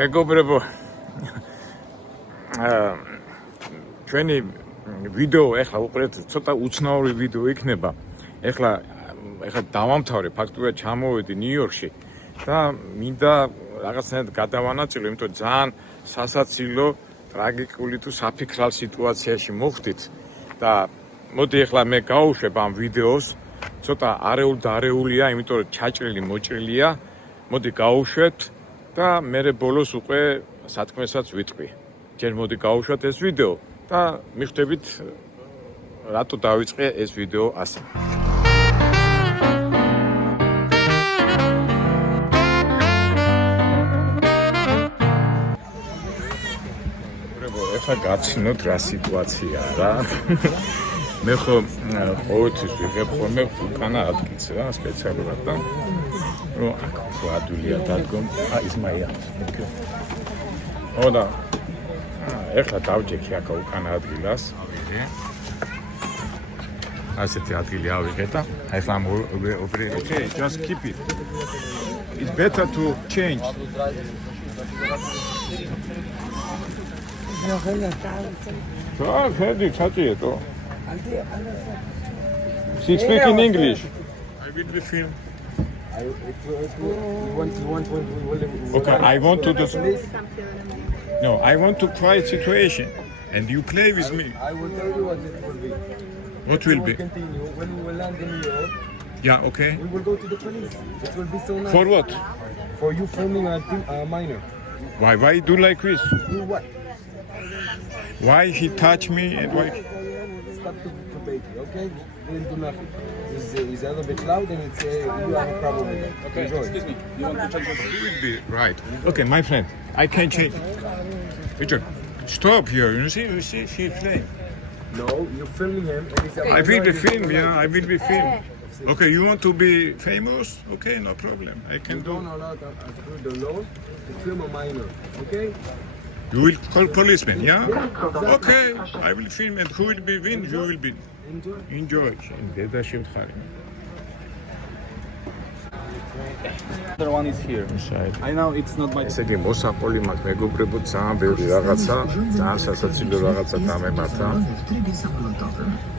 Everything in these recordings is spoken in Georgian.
მეგობრებო, ჩვენი ვიდეო ეხლა უყურეთ, ცოტა უცნაური ვიდეო იქნება. ეხლა დავამთავრე, ფაქტობრივად ჩამოვედი ნიუ-იორკში და მინდა რაღაცნაირად გადავანაწილო, იმიტომ ძალიან სასაცილო, ტრაგიკული თუ საფიქრალ სიტუაციაში მოხვდით და მოდი ეხლა მე გავუშვებ ამ ვიდეოს, ცოტა არეულია, იმიტომ რომ ჩაჭრილი მოჭრილია. მოდი გავუშვებთ და მე ბოლოს უკვე სათქმესაც ვიტყვი. ჯერ მოდი გავუშვათ ეს ვიდეო და მიხვდებით რატო დავიწყე ეს ვიდეო ასე. ეხლა გაცინოთ რა სიტუაციაა რა. მე ხო ყოველთვის ვიღებ ხოლმე უკანა ადგილს რა სპეციალურად და რომ აქ ვადულია დადგომ ის მაია. ოდა ეხლა დავჯექი აქ უკანა ადგილას. ასეთი ადგილი ავიღე და ეხლა okay, just keep it. It's better to change. So, Ferdi, Chachiyeto. She speaks in English. I will be filmed. Okay, I want to do. No, I want to try situation, and you play with me. I will tell you what it will be. What will be? Continue. When we will land in New York, Yeah, okay. we will go to the police. It will be so nice. For what? For you filming a minor. Why do like this? Do what? Why he touch me and why? Stop to baby, okay? Didn't do nothing. It's a little bit loud and it's you have a problem with it. Okay, enjoy. Excuse me. You want to change your He will be right. Okay, my friend, I can change. Richard, stop here. You see, she's playing. No, you're filming him and he's I will be filmed, yeah, I will be filmed. Okay, you want to be famous? Okay, no problem. I can You do. don't allow through the law to film a minor, okay? You will call policeman, yeah? Okay, I will film and who will be win? You will be. Enjoy. Enjoy. Other one is here. I know it's not my. ესე იგი მოსაყოლი მაქვს მეგობრებო ძალიან ბევრი რაღაცა, ძალიან სასაცილო რაღაცა დამემართა.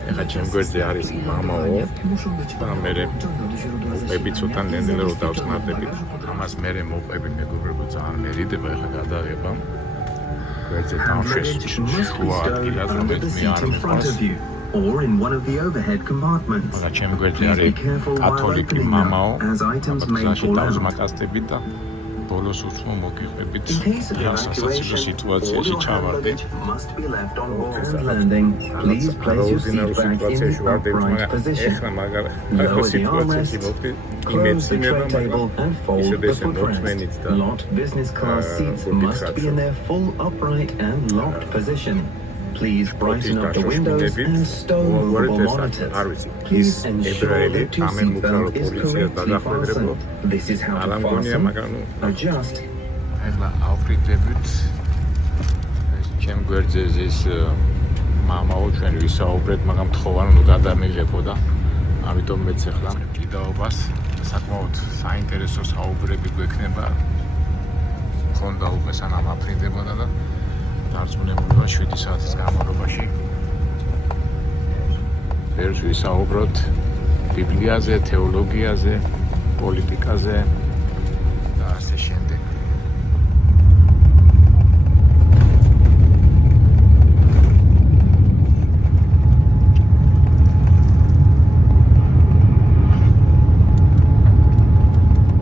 ეხლა ჩემ გვერდზე არის მამაო და მე მოყვები ცოტა ნენდელე რო დავწყნარდებით. ამას მე მოყვები მეგობრებო ძალიან მერიდება ეხლა გადაღება. გვერდზე დამშვეს შუა ადგილას რომელიც მე არ მიყვარს. Or in one of the overhead compartments. Please be careful while opening them, as items may fall out. ბოლოს უცმო მოგიყვებით In case of evacuation, all your hand luggage must be left on board and landing. Please place your seat back in the upright position. Lower the armrest, close the tray table and fold the footrest. Locked business class seats must be in their full upright and locked position. Please brighten up the windows and stow movable monitors. Please ensure the two seatbelt is correctly fastened. This is how to fasten. Adjust. ეხლა ავფრიდებით ჩემ გვერდზე ის მამაო ჩვენ ვისაუბრეთ, მაგრამ თხოვან უნდა გადამიღებო და ამიტომ მეც ეხლა კიდაობას საკმაოდ საინტერესო საუბრები გვექნება. ხონდა უკვე სანამ აფრინდებოდა და დარწმუნებულია 7 საათის განმავლობაში ვერც ვისაუბროთ ბიბლიაზე, თეოლოგიაზე, პოლიტიკაზე და ასე შემდეგ.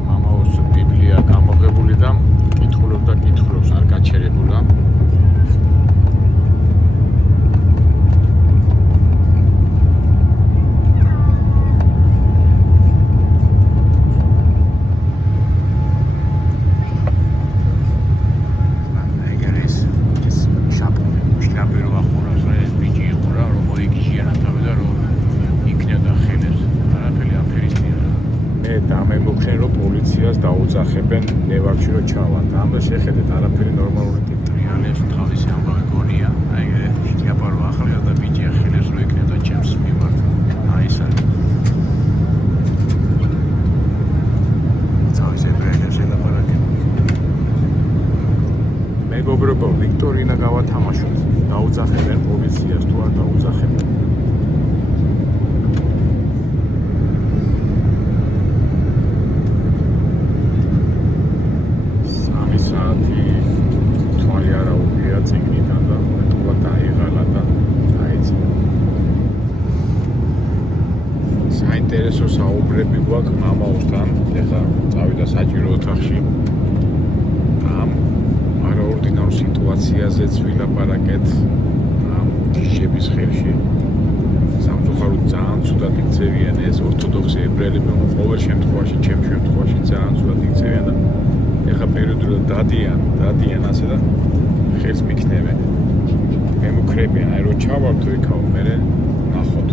მამაოს ბიბლია გამოღებული და კითხულობდა კითხულობს, არ გაჩერებულა. დაუძახებენ ნევარჩი რო ჩავა და ამას შეხედეთ არაფერი ნორმალური ტიპრიანეს თავისი ამბავი გონია აი შეაპარო ახალი და ბიჭი ახილეს რო იქნება ჩემს მიმართ აი ეს არის თავისი პრეზიდენტი შეაპარაკე მეგობრებო, ვიქტორინა გავათამაშოთ. დაუძახებენ პოლიციას თუ არ დაუძახებენ. საათი თვალი არა უყია წიგნიდან და მეტყობა დაიღალა და დაეძინა. საინტერესო საუბრები გვაქვს მამაოსთან. ეხლა წავიდა საჭირო ოთახში. ამ არაორდინარ სიტუაციაზეც ვილაპარაკეთ ამ გიჟების ხელში. სამწუხაროდ ძალიან ცუდად იქცევიან ეს ორთოდოქსი ებრაელები, ყოველ შემთხვევაში, ჩემ შემთხვევაში ძალიან ცუდად იქცევიან და ეხლა პერიოდულად დადიან ასე და ხელს მიქნევენ. მემუქრებიან, აი რო ჩავარდო იქაო, მერე ნახოთ.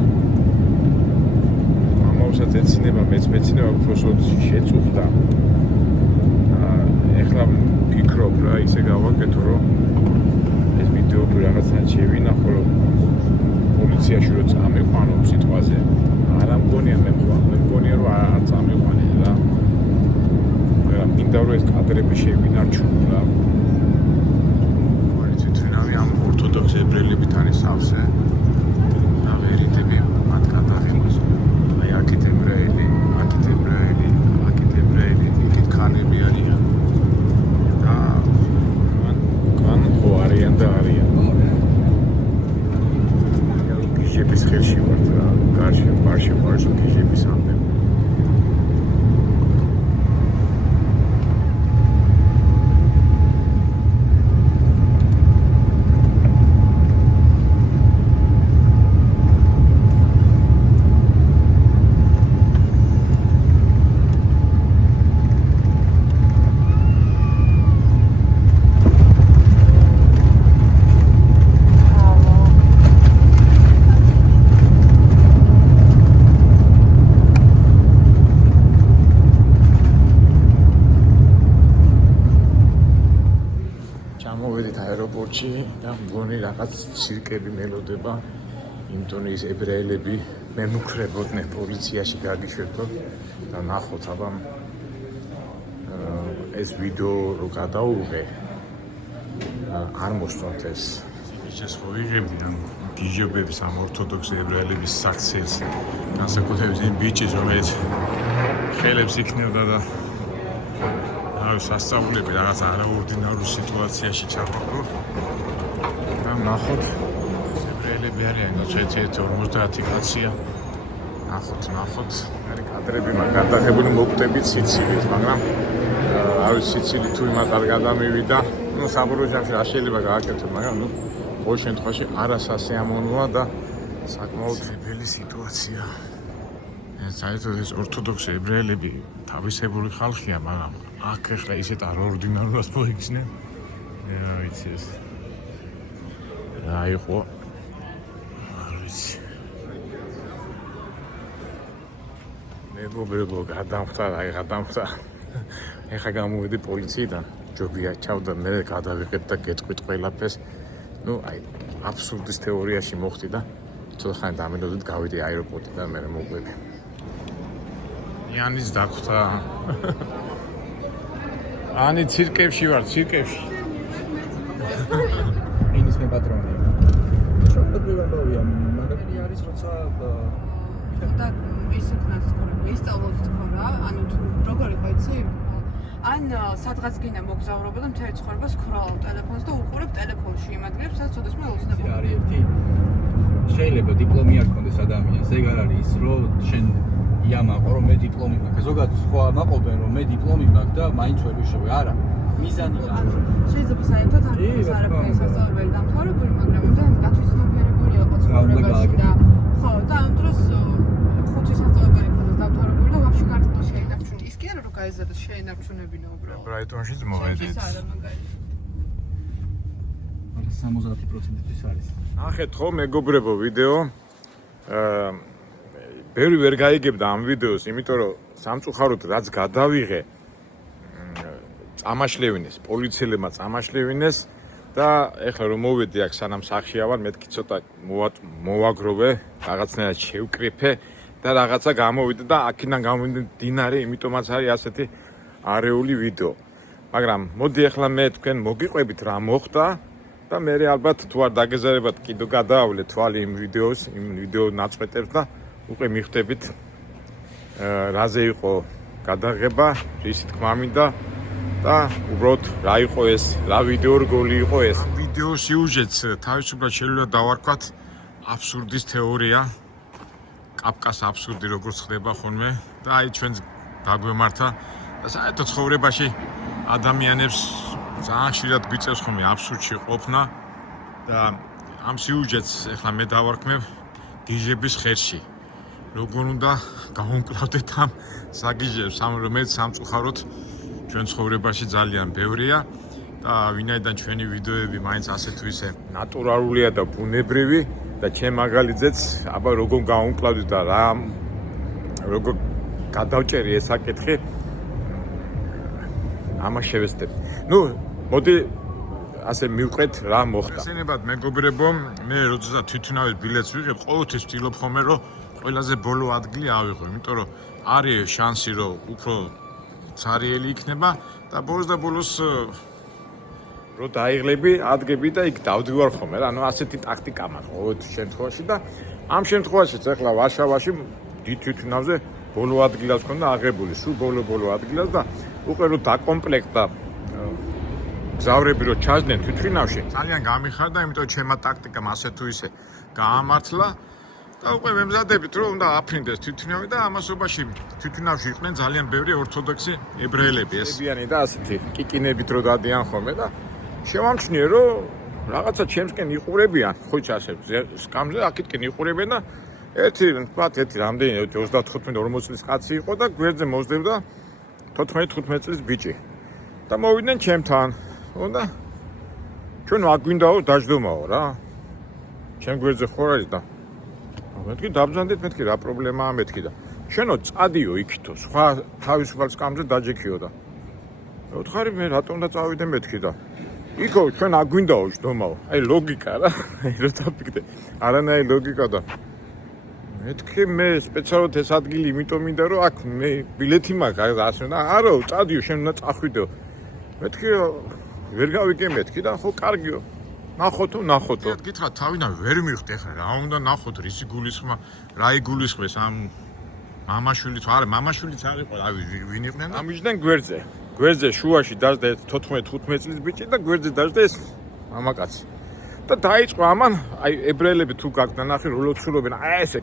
მამაოსაც ეცინება, მეც მეცინება, უბრალოდ შეწუხდა. ეხლა ფიქრობ რა, ისე გავაკეთო, რომ ეს ვიდეოები რაღაცნაირად შევინახო, რომ პოლიციაში რო წამიყვანო სიტყვაზე. არა მგონია მე მგონია რომ არ წამიყვანე რა. მინდა რომ ეს კადრები შევინარჩუნო რა. მოიცით ვინავი ამ ორთოდოქს ებრაელებით არის სავსე და ვერიდები მათ გადაღებას. აი აქეთ ებრაელი, იქით ქანები არიან და მან ხო არიან და არიან. გიჟების ხელში ვართ რა, გარშემო გიჟების ამბები. ჩამოვედით აეროპორტში და მგონი რაღაც ცირკები მელოდება, იმიტომ ის ებრაელები მემუქრებოდნენ პოლიციაში გაგიშვებდოთ და ნახოთ აბა ეს ვიდეო რო გადაუღე არ მოსწონთ ეს ეს ხო იღებდი ან გიჟებების ამ ორთოდოქს ებრაელების საქციელს განსაკუთრებით იმ ბიჭის რომელიც ხელებს იქნევდა და აი სასწაულები რაღაც არაორდინარულ სიტუაციაში ჩავარდო და ნახოთ ებრაელები არიან 50 კაცია ნახოთ არის კადრები მაგ გადაღებული მოკვდებით სიცილით მაგრამ აი სიცილი თუ იმას არ გადამივიდა ნუ საბოლოო ჯამში არ შეიძლება გააკეთო მაგრამ ნუ ყოველ შემთხვევაში არასასიამოვნოა და საკმაოდ ძნელი სიტუაცია საერთოდ ეს ორთოდოქსი ებრაელები თავისებური ხალხია მაგრამ აქ ახლა ისეთ არაორდინარულად მოიქცნენ რა ვიცი ეს რა იყო არ ვიცი მეგობრებო გადამხდა ეხლა გამოვედი პოლიციიდან ჯობია ჩავდა მე გადავიღებ და გეტყვით ყველაფერს ნუ აი აბსურდის თეორიაში მოხდი და ცოტა ხანი დამილოდით გავიდი აეროპორტიდან მე მოგვები იანის დაგვთა ანი ცირკებში ვარ ცირკებში ინის მე პატრონია შობლებია მაგარი არის როცა და ისეთ ნაცნობი ისწავლოთ თქო რა ანუ თუ როგორი ხაიცი ან სადღაც გინდა მოგზაურობა და მთელი ცხოვრება სკროლობ ტელეფონს და უყურებ ტელეფონში იმ ადგილებს სადაც ოდესმე უცნებობ არის ერთი შეიძლება დიპლომი არ ქონდეს ადამიანს ეგ არ არის ის რომ შენ იამაყო რომ მე დიპლომი მაქვს ზოგადად სხვა მაყობენ რომ მე დიპლომი მაქვს და მაინც ვერ ვიშოვე არა მიზანი არა შეიძლება საერთოდ არ იყოს არაფერი სასწავლებელი დამთავრებული მაგრამ და გათვითცნობიერებული იყო ცხოვრებაში და ხო და ამ დროს ხუთი სასწავლებელი ქონდეს დამთავრებული და ვაფშე კარტო შეინარჩუნე ის კი არა რომ გაიზარდოს შეინარჩუნებინა უბრალოდ ბრაიტონშიც მოვედით არა მაგარი 70%-ის არის ნახეთ ხო მეგობრებო ვიდეო ბევრი ვერ გაიგებდა ამ ვიდეოს, იმიტომ რომ სამწუხაროდ რაც გადავიღე წამაშლევინეს, პოლიციელებმა წამაშლევინეს და ეხლა რომ მოვედი აქ სანამ სახში ავარ, მეთქი ცოტა მოვაგროვე, რაღაცნაირად შევკრიფე და რაღაცა გამოვიდა და აქედან გამოვიდა დინარე, იმიტომაც არის ასეთი არეული ვიდეო. მაგრამ მოდი ახლა მე თქვენ მოგიყვებით რა მოხდა და მე ალბათ თუ არ დაგეზარებათ კიდევ გადაავლეთ თვალი იმ ვიდეო ნაწყვეტებს და უკვე მიხვდებით რაზე იყო გადაღება, ისი თქმა მინდა და უბრალოდ რა იყო ეს, რა ვიდეო რგოლი იყო ეს. ვიდეო სიუჟეტს თავისუფლად შეიძლება დავარქვათ აბსურდის თეორია. კაფკას აბსურდი როგორც ხდება ხოლმე და აი ჩვენს დაგვემართა და საერთოდ ცხოვრებაში ადამიანებს ძალიან ხშირად გვიწევს ხოლმე აბსურდში ყოფნა და ამ სიუჟეტს ახლა მე დავარქმევ გიჟების ხერში. როგორ უნდა გავუმკლავდეთ ამ საგიჟებს, რომელიც სამწუხაროდ ჩვენ ცხოვრებაში ძალიან ბევრია და ვინაიდან ჩვენი ვიდეოები მაინც ასე თუ ისე ნატურალურია და ბუნებრივი და ჩემ მაგალითზეც აბა როგორ გავუმკლავდი და რა როგორ გადავჭერი ეს საკითხი ამას შევეცდები. ნუ მოდი ასე მივყვეთ რა მოხდა. ესენებად მეგობრებო, მე როდესაც თვითონავე ბილეთს ვიღებ, ყოველთვის ვცდილობ ხოლმე რომ ყველაზე ბოლო ადგილი ავიღო, იმიტომ რომ არის შანსი რომ უფრო ცარიელი იქნება და ბოლოს რო დაიღლები, ადგები და იქ დავდივარ ხოლმე რა, ანუ ასეთი ტაქტიკა მაქვს ყოველთვის შემთხვევაში და ამ შემთხვევაშიც ახლა ვარშავაში დიდ თვითონავზე ბოლო ადგილას ქონდა აღებული, სულ ბოლო ადგილას და უკვე რო დაკომპლექტდა გზავრები რო ჩაჯდნენ თვითონავში, ძალიან გამიხარდა, იმიტომ ჩემმა ტაქტიკამ ასე თუ ისე გაამართლა და უკვე მემზადებით რომ უნდა აფრინდეს თვითონავი და ამასობაში თვითონავში იყვნენ ძალიან ბევრი ორთოდოქსი ებრაელები ესებიანი და ასეთი კიკინებით რო დადიან ხოლმე და შევამჩნიე რომ რაღაცა ჩემსკენ იყურებიან ხოჭ ასე სკამზე აქეთკენ იყურებიან და ერთი რამდენი 35-40 წლის კაცი იყო და გვერდზე მოძდებდა 14-15 წლის ბიჭი და მოვიდნენ ჩემთან და ჩვენ აგვინდაო დაждდომაო რა ჩემ გვერდზე ხო არის და მეთქი დაბრძანდეთ მეთქი რა პრობლემაა მეთქი და შენო წადიო იქითო სხვა თავისუფალ სკამზე დაჯექიო და ვთხარი მე რატომ და წავიდე მეთქი და იქო ჩვენ აგვინდაო ჯდომაო აი ლოგიკა რა აი რო დაფიქრე არანაირი ლოგიკა და მეთქი მე სპეციალურად ეს ადგილი იმიტომ მინდა რომ აქ მე ბილეთი მაქვს ასე და არა წადიო შენ უნდა წახვიდეო მეთქი ვერ გავიგე მეთქი და ხო კარგიო ნახოთო გითხრა თავიდან ვერ მივხვდი ახლა რა უნდა ნახოთ რისი გულისხმა რა იგულისხმეს ამ მამაშვილი თუ არა მამაშვილიც არ იყო რავი ვინ იყვნენ ამიჯდნენ გვერდზე შუაში დაждდა 14-15 წლის ბიჭი და გვერდზე დაждდა ეს მამაკაცი და დაიწყო ამან აი ებრაელები თუ გაგდა ნახე როლოცულობენ აი ესე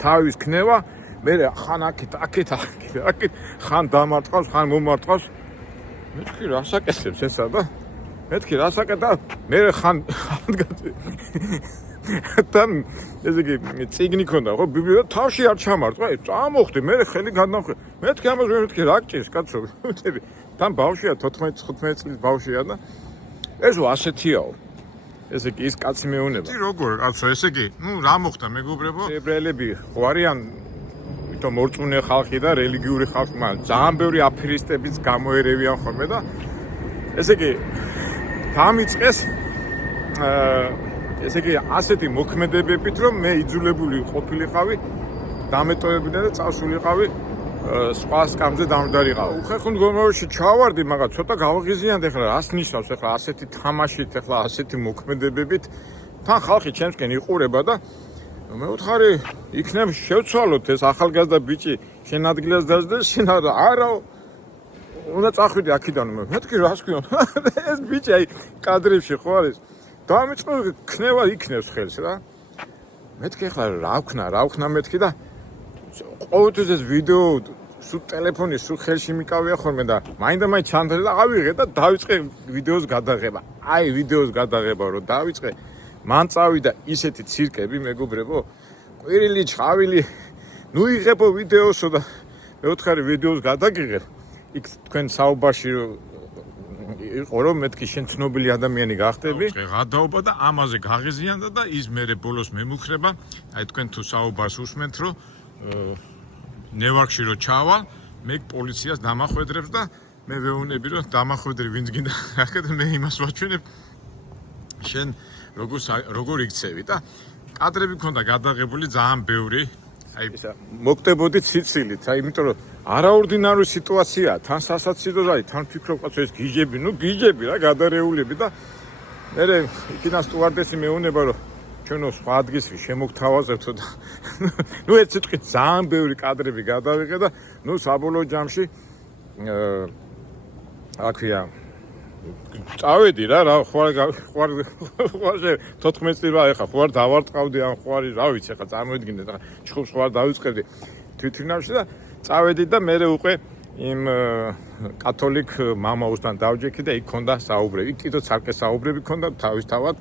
თავის ქნება მე ხან აქეთ ხან დამარტყავს ხან მომარტყავს მეთქი რასაკეთებს ესა და მეთქი რასაკეთა მე ხან და ესე იგი წიგნი ქონდა ხო ბიბლია თავში არ ჩამარტყა წამოხდი მე ხელი გადავხე მეთქი ამას მეთქი რა გჭირს კაცო ვიტები თან ბავშვია 14-15 წლის ბავშვია და ესო ასეთიაო ესე იგი ის კაცი მეუნება როგორ კაცო ესე იგი ნუ რა მოხდა მეგობრებო ებრაელები ხო არიან თვითონ მორწმუნე ხალხი და რელიგიური ხალხი მაგრამ ძალიან ბევრი აფერისტებიც გამოერევიან ხოლმე და ესე იგი დამიწყეს ესე იგი ასეთი მოქმედებებით რომ მე იძულებული ყოფილიყავი დამეტოვებინა და წავსულიყავი სხვა სკამზე დამდარიყავი უხერხულ მდგომარეობაში ჩავარდი მაგრამ ცოტა გავაღიზიანდი ახლა რას ნიშნავს ახლა ასეთი თამაშით ახლა ასეთი მოქმედებებით თან ხალხი ჩემსკენ იყურება და მე ვთხარი იქნებ შევცვალოთ ეს ახალგაზრდა ბიჭი შენ ადგილას დაждდეს შენ არა უნდა წახვიდე აქედან მეთქი რას ქვია ეს ბიჭი აი კადრებში ხო არის დამიწყო ქნება იქნევს ხელს რა მეთქი ახლა რა ვქნა მეთქი და ყოველთვის ეს ვიდეო სულ ტელეფონის სულ ხელში მიკავია ხოლმე და მაინდა-მაინც ჩანდრე და ავიღე და დავიწყე ვიდეოს გადაღება აი ვიდეოს გადაღება რო დავიწყე მან წავიდა ისეთი ცირკები მეგობრებო ყვირილი ჩხავილი ნუ იღებო ვიდეოსო და მე ვთხარი ვიდეოს გადაგიღებ იქ თქვენ საუბარში იყო რომ მეთქი შენ ცნობილი ადამიანი გახდები გადაობა და ამაზე გაღიზიანდა და ის მერე ბოლოს მემუხრება აი თქვენ თუ საუბარს უსმენთ რომ ნევარკში რო ჩავალ მე პოლიციას დამახვედრებს და მე ვეუბნები რომ დამახვედრი ვინც გინდა აქეთ მე იმას ვაჩვენებ შენ როგორ იქცევი და კადრები მქონდა გადაღებული ძალიან ბევრი აი ისა მოგდებოდით სიცილით, აი იმიტომ რომ არაორდინარული სიტუაციაა, თან სასაცილო არის, თან ფიქრობ კაცო ეს გიჟები, ნუ გიჟები რა, გადარეულები და მე იქიდან სტუარდესი მეუნება რომ ჩვენო სხვა ადგილში შემოგთავაზებთო და ნუ ერთ სიტყვით ძალიან ბევრი კადრები გადავიღე და ნუ საბოლოო ჯამში აქვია წავედი რა ხوار 14 წელი ეხა ხوار დავარტყავდი ან ხوار რა ვიცი ეხა წარმოედგინეთ ეხა ჩხუბს ხوار დავიწყებდი თვითმფრინავში და წავედი და მე უკვე იმ კათოლიკ მამაოსთან დავჯექი და იქ ქონდა საუბრები იქ კიდევ ცალკე საუბრები ქონდა თავისთავად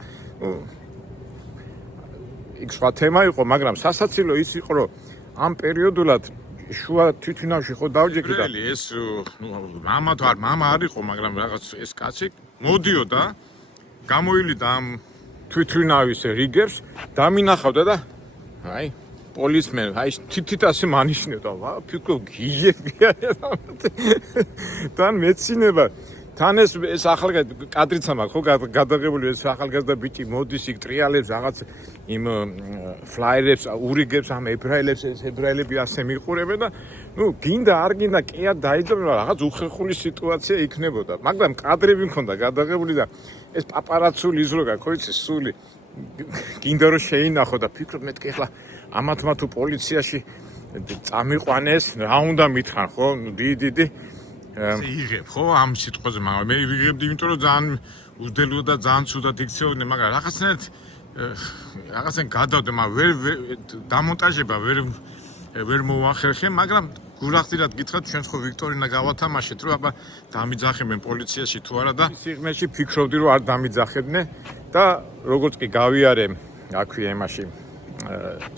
იქ სხვა თემა იყო მაგრამ სასაცილო ის იყო რომ ამ პერიოდულად შუა თვითმფრინავში ხო დავჯექი და ეს მამა თუ არ მამა არ იყო მაგრამ რაღაც ეს კაცი მოდიოდა გამოილიდა ამ თვითმფრინავის რიგებს დამინახავდა და აი პოლიცმენ აი თითით ასე მანიშნებდა ვა ფიქრო გიჟებია თან მეცინება თან ეს ახალგაზრდა კადრიცა მაქვს ხო გადაღებული ეს ახალგაზრდა ბიჭი მოდის იქ ტრიალებს რაღაც იმ ფლაიერებს ურიგებს ამ ებრაელებს ეს ებრაელები ასე მიყურებენ და ნუ გინდა არ გინდა კი არ დაიძაბება რაღაც უხერხული სიტუაცია იქნებოდა მაგრამ კადრები მქონდა გადაღებული და ეს პაპარაცული იზროგა ხო იცი სული გინდა რომ შეინახო და ფიქრობ მეთქი ახლა ამათმა თუ პოლიციაში წამიყვანეს რა უნდა მითხრან ხო დიდი იღებ ხო ამ სიტყვაზე მაგრამ მე ვიღებდი იმიტომ რომ ძალიან უძდელო და ძალიან ცუდად იქცეოდნენ მაგრამ რაღაცენ გადავდე მაგრამ ვერ დამონტაჟება ვერ მოვახერხე მაგრამ გულახდილად გითხრათ ჩვენ ხო ვიქტორინა გავათამაშეთ რომ აბა დამიძახებენ პოლიციაში თუ არა და სიღრმეში ფიქრობდი რომ არ დამიძახებდნენ და როგორც კი გავიარე აქვია იმაში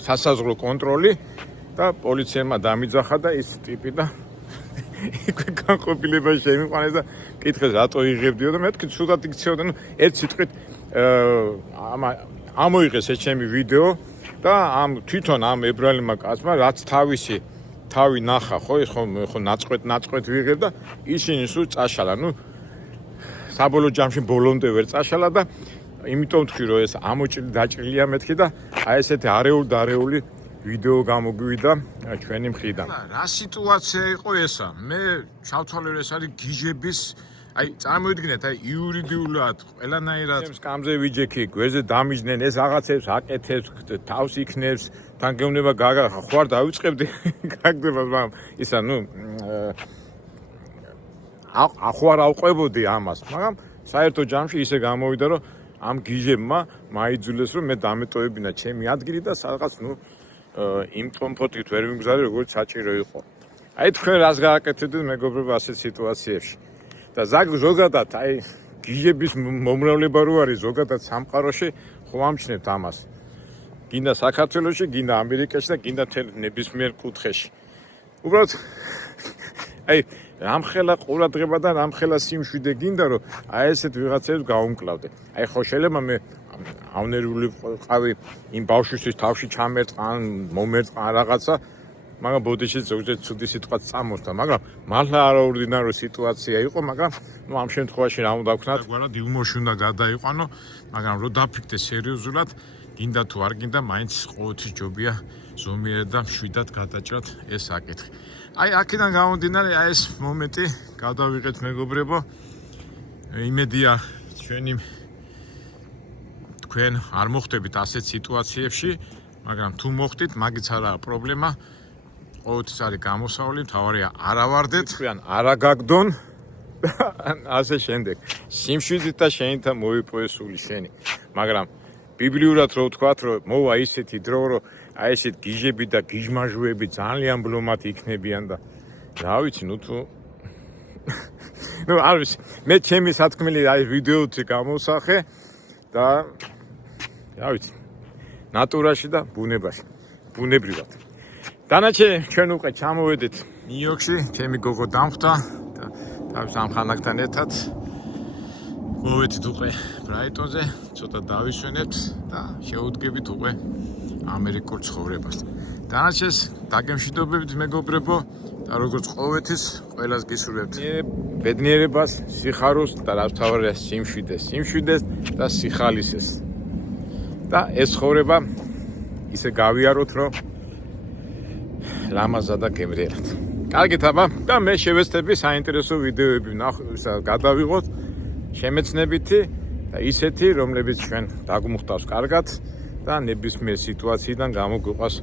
სასაზღვრო კონტროლი და პოლიციელმა დამიძახა და ის ტიპი და იქვე განყოფილება შემიყვანეს და კითხეს რატო იღებდიო და მეთქი ცუდად იქცეოდა ნუ ერთ სიტყვით ამოიღეს ეს ჩემი ვიდეო და ამ თვითონ ამ ებრაელმა კაცმა რაც თავისი თავი ნახა ხო ეს ხო ნაწყვეთ ვიღებ და ისინი სულ წაშალა ნუ საბოლოო ჯამში ბოლომდე ვერ წაშალა და იმიტომ თქვი რომ ეს ამოჭრილი დაჭრილია მეთქი და აი ესეთი არეული ვიდეო გამოგვივიდა ჩვენი მხრიდან. რა სიტუაცია იყო ესა? მე ჩავთვალე რომ ეს არის გიჟების აი წარმოიდგინეთ აი იურიდიულად ყველანაირად სკამზე ვიჯექი გვერდზე დამიჯდნენ ეს რაღაცებს აკეთებს თავს იქნებს თან გეუბნება ხوار დავიწყებდი გაგდება მაგრამ ისა ნუ ახوار ავყვებოდი ამას მაგრამ საერთო ჯამში ისე გამოვიდა რომ ამ გიჟებმა მაიძულეს რომ მე დამეტოვებინა ჩემი ადგილი და რაღაც ნუ იმ კომფორტით ვერ მიგზავნა როგორც საჭირო იყო. აი თქვენ რას გააკეთებდით მეგობრებო ასეთ სიტუაციებში? და ზოგადად აი გიჟების მომრავლება რო არის ზოგადად სამყაროში ხო ამჩნევთ ამას. გინდა საქართველოში, გინდა ამერიკაში და გინდა ნებისმიერ კუთხეში. უბრალოდ აი რამხელა ყურადღება და რამხელა სიმშვიდე გინდა რომ აი ესეთ ვიღაცებს გაუმკლავდე. აი ხო შეიძლება მე ავნერული ყავი იმ ბავშვისთვის თავში ჩამერწყან, მომერწყან რაღაცა, მაგრამ ბოდიში ზოგჯერ ცუდი სიტყვაც წამოსდა, მაგრამ მართლა არაორდინარო სიტუაცია იყო, მაგრამ ნუ ამ შემთხვევაში რა უნდა ვქნათ? გვარად იუმორში უნდა გადაიყვანო, მაგრამ რო დაფიქრდე სერიოზულად, გინდა თუ არ გინდა, მაინც ყოველთვის ჯობია ზომიერად და მშვიდად გადაჭრათ ეს საკითხი. აი აქედან გამომდინარე, აი ეს მომენტი გადავიღეთ მეგობრებო. იმედია ჩვენი თქვენ არ მოხდებით ასეთ სიტუაციებში, მაგრამ თუ მოხდით, მაგიც არაა პრობლემა. ყოველთვის არის გამოსავალი, მთავარია არ ავარდეთ, თქვენ არ აგაგდონ ასე შემდეგ. სიმშვიდით და შენითა მოიპოვეს სული შენი. მაგრამ ბიბლიურად რო ვთქვათ, რომ მოვა ისეთი დრო, რომ აი ესეთ გიჟები და გიჟმაჟუები ძალიან ბლომად იქნებიან და რა ვიცი, ნუ თუ ნუ არ ვიცი, მე ჩემი სათქმელი აი ვიდეოთი გამოსახე და რა ვიცი, ნატურაში და ბუნებაში, ბუნებრივად. დანარჩენი ჩვენ უკვე ჩამოვედით ნიუ-იორკში, ჩემი გოგო დამხვდა და თავის ამხანაგთან ერთად მოვედით უკვე ბრაიტონზე, ცოტა დავისვენებთ და შევუდგებით უკვე ამერიკულ ცხოვრებას. დანარჩენს დაგემშვიდობებით მეგობრებო და როგორც ყოველთვის ყველას გისურვებთ ბედნიერებას, სიხარულს და რაც მთავარია სიმშვიდეს და სიხალისეს. და ეს ცხოვრება ისე გავიაროთ, რომ ლამაზა და გემრიელად. კარგით აბა და მე შევეცდები საინტერესო ვიდეოები გადავიღოთ შემეცნებითი და ისეთი, რომლებიც ჩვენ დაგმუხტავს კარგად და ნებისმიერ სიტუაციიდან გამოგვიყვას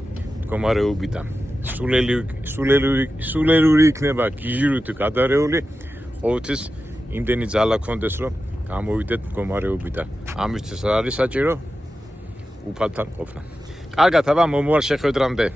მდგომარეობიდან. სულელური იქნება გიჟური თუ გადარეული, ყოველთვის იმდენი ძალა გქონდეს, რომ გამოვიდეთ მდგომარეობიდან. ამისთვის არ არის საჭირო უფალთან ყოფნა. კარგად აბა მომავალ შეხვედრამდე.